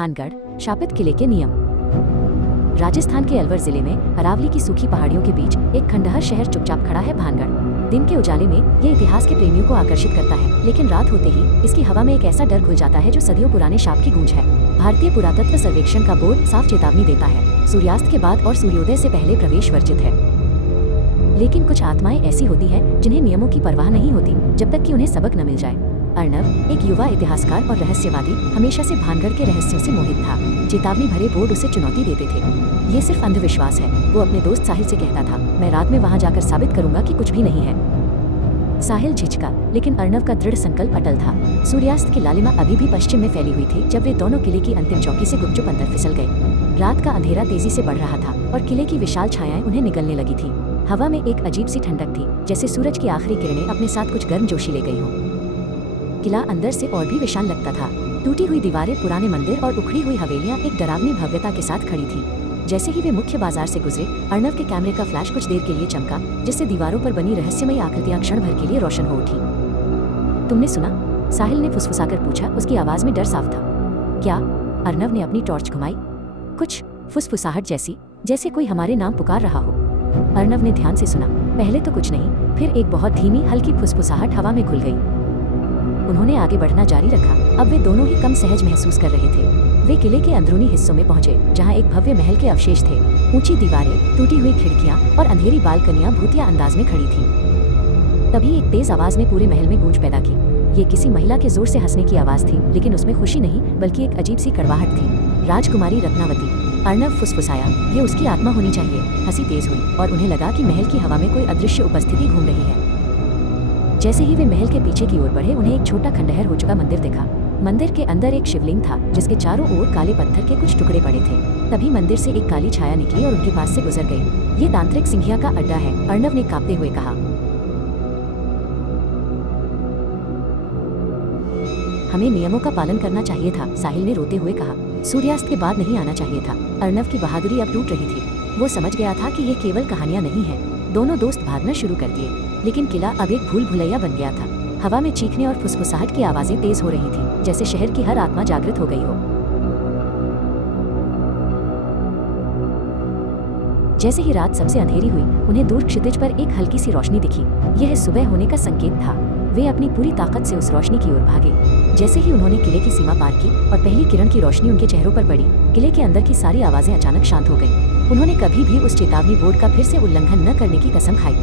भानगढ़ शापित किले के नियम। राजस्थान के अलवर जिले में अरावली की सूखी पहाड़ियों के बीच एक खंडहर शहर चुपचाप खड़ा है। भानगढ़ दिन के उजाले में ये इतिहास के प्रेमियों को आकर्षित करता है, लेकिन रात होते ही इसकी हवा में एक ऐसा डर घुल जाता है जो सदियों पुराने शाप की गूंज है। भारतीय पुरातत्व सर्वेक्षण का बोर्ड साफ चेतावनी देता है, सूर्यास्त के बाद और सूर्योदय से पहले प्रवेश वर्जित है। लेकिन कुछ आत्माएं ऐसी होती हैं जिन्हें नियमों की परवाह नहीं होती जब तक कि उन्हें सबक न मिल जाए। अर्नव, एक युवा इतिहासकार और रहस्यवादी, हमेशा से भानगढ़ के रहस्यों से मोहित था। चेतावनी भरे बोर्ड उसे चुनौती देते थे। ये सिर्फ अंधविश्वास है, वो अपने दोस्त साहिल से कहता था। मैं रात में वहां जाकर साबित करूंगा कि कुछ भी नहीं है। साहिल झिझका, लेकिन अर्नव का दृढ़ संकल्प अटल था। सूर्यास्त की लालिमा अभी भी पश्चिम में फैली हुई थी जब वे दोनों किले की अंतिम चौकी से गुपचुप अंदर फिसल गए। रात का अंधेरा तेजी से बढ़ रहा था और किले की विशाल छायाएं उन्हें निगलने लगी थी। हवा में एक अजीब सी ठंडक थी, जैसे सूरज की आखिरी किरणें अपने साथ कुछ गर्म जोशी ले गई हो। किला अंदर से और भी विशाल लगता था। टूटी हुई दीवारें, पुराने मंदिर और उखड़ी हुई हवेलियां एक डरावनी भव्यता के साथ खड़ी थी। जैसे ही वे मुख्य बाजार से गुजरे, अर्नव के कैमरे का फ्लैश कुछ देर के लिए चमका, जिससे दीवारों पर बनी रहस्यमयी आकृतियां क्षण भर के लिए रोशन हो उठी। तुमने सुना? साहिल ने फुसफुसाकर पूछा। उसकी आवाज में डर साफ था। क्या? अर्नव ने अपनी टॉर्च घुमाई। कुछ फुसफुसाहट जैसी, जैसे कोई हमारे नाम पुकार रहा हो। अर्नव ने ध्यान से सुना। पहले तो कुछ नहीं, फिर एक बहुत धीमी हल्की फुसफुसाहट हवा में घुल गई। उन्होंने आगे बढ़ना जारी रखा। अब वे दोनों ही कम सहज महसूस कर रहे थे। वे किले के अंदरूनी हिस्सों में पहुंचे, जहां एक भव्य महल के अवशेष थे। ऊंची दीवारें, टूटी हुई खिड़कियां और अंधेरी बालकनियां भूतिया अंदाज में खड़ी थीं। तभी एक तेज आवाज ने पूरे महल में गूंज पैदा की। ये किसी महिला के जोर से हंसने की आवाज थी, लेकिन उसमें खुशी नहीं बल्कि एक अजीब सी कड़वाहट थी। राजकुमारी रत्नावती, अर्नव फुसफुसाया। ये उसकी आत्मा होनी चाहिए। हंसी तेज हुई और उन्हें लगा कि महल की हवा में कोई अदृश्य उपस्थिति घूम रही है। जैसे ही वे महल के पीछे की ओर बढ़े, उन्हें एक छोटा खंडहर हो चुका मंदिर दिखा। मंदिर के अंदर एक शिवलिंग था, जिसके चारों ओर काले पत्थर के कुछ टुकड़े पड़े थे। तभी मंदिर से एक काली छाया निकली और उनके पास से गुजर गई। ये तांत्रिक सिंघिया का अड्डा है, अर्नव ने कांपते हुए कहा। हमें नियमों का पालन करना चाहिए था, साहिल ने रोते हुए कहा। सूर्यास्त के बाद नहीं आना चाहिए था। अर्नव की बहादुरी अब टूट रही थी। वो समझ गया था कि ये केवल कहानियां नहीं हैं। दोनों दोस्त भागना शुरू कर दिए, लेकिन किला अब एक भूल भुलैया बन गया था। हवा में चीखने और फुसफुसाहट की आवाजें तेज हो रही थीं, जैसे शहर की हर आत्मा जागृत हो गई हो। जैसे ही रात सबसे अंधेरी हुई, उन्हें दूर क्षितिज पर एक हल्की सी रोशनी दिखी। यह सुबह होने का संकेत था। वे अपनी पूरी ताकत से उस रोशनी की ओर भागे। जैसे ही उन्होंने किले की सीमा पार की और पहली किरण की रोशनी उनके चेहरों पर पड़ी, किले के अंदर की सारी आवाजें अचानक शांत हो गईं। उन्होंने कभी भी उस चेतावनी बोर्ड का फिर से उल्लंघन न करने की कसम खाई।